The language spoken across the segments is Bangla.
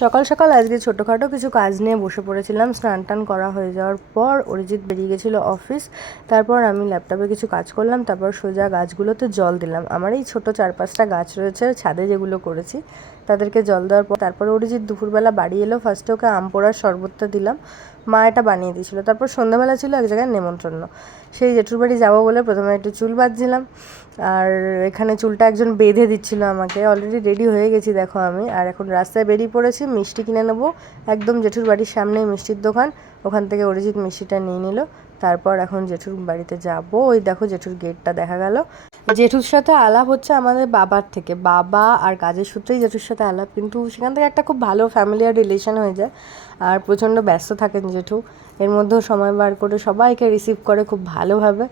সকাল সকাল আজকে ছোটোখাটো কিছু কাজ নিয়ে বসে পড়েছিলাম। স্নান টান করা হয়ে যাওয়ার পর অরিজিৎ বেরিয়ে গেছিল অফিস তারপর আমি ল্যাপটপে কিছু কাজ করলাম, তারপর সোজা গাছগুলোতে জল দিলাম। আমার এই ছোটো চার পাঁচটা গাছ রয়েছে ছাদে যেগুলো করেছি, তাদেরকে জল দেওয়ার পর তারপর অরিজিৎ দুপুরবেলা বাড়ি এলো। ফার্স্টে ওকে আম পোড়ার শরবতটা দিলাম। মা এটা বানিয়ে দিয়েছিলো। তারপর সন্ধ্যাবেলা ছিল এক জায়গায় নেমন্ত্রণ সেই জেঠুর বাড়ি যাব বলে প্রথমে একটু চুল বাঁধছিলাম। আর এখানে চুলটা একজন বেঁধে দিচ্ছিল আমাকে। অলরেডি রেডি হয়ে গেছি দেখো আমি। আর এখন রাস্তায় বেরিয়ে পড়েছি, মিষ্টি কিনে নেব। একদম জেঠুর বাড়ির সামনেই মিষ্টির দোকান। ওখান থেকে অরিজিৎ মিষ্টিটা নিয়ে নিল। তারপর এখন জেঠুর বাড়িতে যাব। ওই দেখো জেঠুর গেটটা দেখা গেল। জেঠুর সাথে আলাপ হচ্ছে আমাদের বাবার থেকে। বাবা আর কাজের সূত্রেই জেঠুর সাথে আলাপ, কিন্তু সেখান থেকে একটা খুব ভালো ফ্যামিলিয়ার রিলেশন হয়ে যায় আর প্রচণ্ড ব্যস্ত থাকেন জেঠু। এর মধ্যেও সময় বার করে সবাইকে রিসিভ করে খুব ভালোভাবে।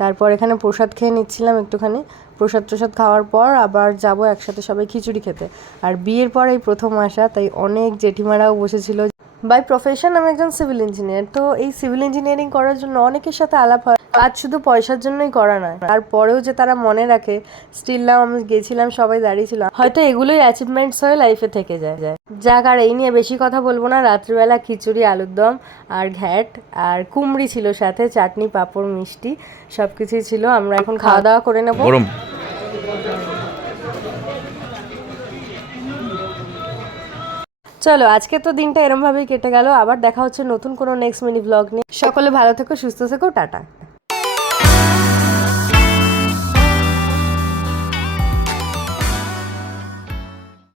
তারপর এখানে প্রসাদ খেয়ে নিচ্ছিলাম একটুখানি। প্রসাদ প্রসাদ খাওয়ার পর আবার যাব একসাথে সবাই খিচুড়ি খেতে। আর বিয়ের পর এই প্রথম আসা, তাই অনেক জেঠিমারাও বসেছিল বাই প্রফেশন আমি একজন সিভিল ইঞ্জিনিয়ার তো এই সিভিল ইঞ্জিনিয়ারিং করার জন্য অনেকের সাথে আলাপ হয়। কাজ শুধু পয়সার জন্যই করা নয়, তারপরেও যে তারা মনে রাখে স্টিল নাও আমি গেছিলাম, সবাই দাঁড়িয়েছিল হয়তো এগুলোই অ্যাচিভমেন্টস হয়ে লাইফে থেকে যায়। যায় যাক, আর এই নিয়ে বেশি কথা বলব না। রাত্রিবেলা খিচুড়ি, আলুর দম, আর ঘ্যাট, আর কুমড়ি ছিল সাথে, চাটনি, পাঁপড়, মিষ্টি সব কিছুই ছিল। আমরা এখন খাওয়া দাওয়া করে নেব। চলো, আজকে তো দিনটা এরমভাবেই কেটে গেল, আবার দেখা হচ্ছে নতুন কোনো নেক্সট মিনি ব্লগ নিয়ে। সকলে ভালো থেকো, সুস্থ থেকো, টাটা।